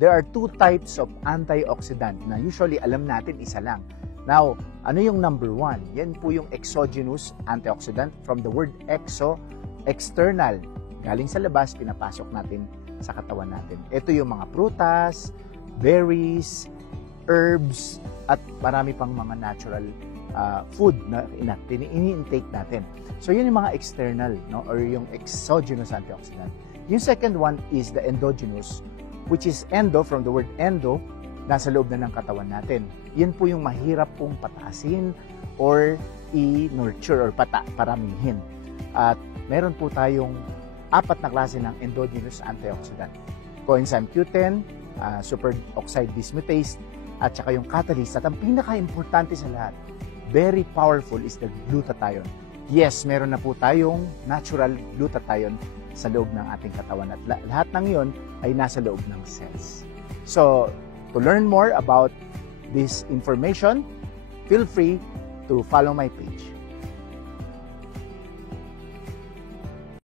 there are two types of antioxidant na usually alam natin isa lang. Now, ano yung number one? Yan po yung exogenous antioxidant. From the word exo, external. Galing sa labas, pinapasok natin sa katawan natin. Ito yung mga prutas, berries, herbs, at marami pang mga natural food na ini-intake natin. So, yun yung mga external, no? Or yung exogenous antioxidant. Yung second one is the endogenous, which is endo, from the word endo, nasa loob na ng katawan natin. Yun po yung mahirap pong pataasin or i-nurture or paramihin. At meron po tayong 4 na klase ng endogenous antioxidant. Coenzyme Q10, superoxide dismutase, at saka yung catalyst. At ang pinaka-importante sa lahat, very powerful is the glutathione. Yes, meron na po tayong natural glutathione sa loob ng ating katawan. At lahat ng yun ay nasa loob ng cells. So, to learn more about this information, feel free to follow my page.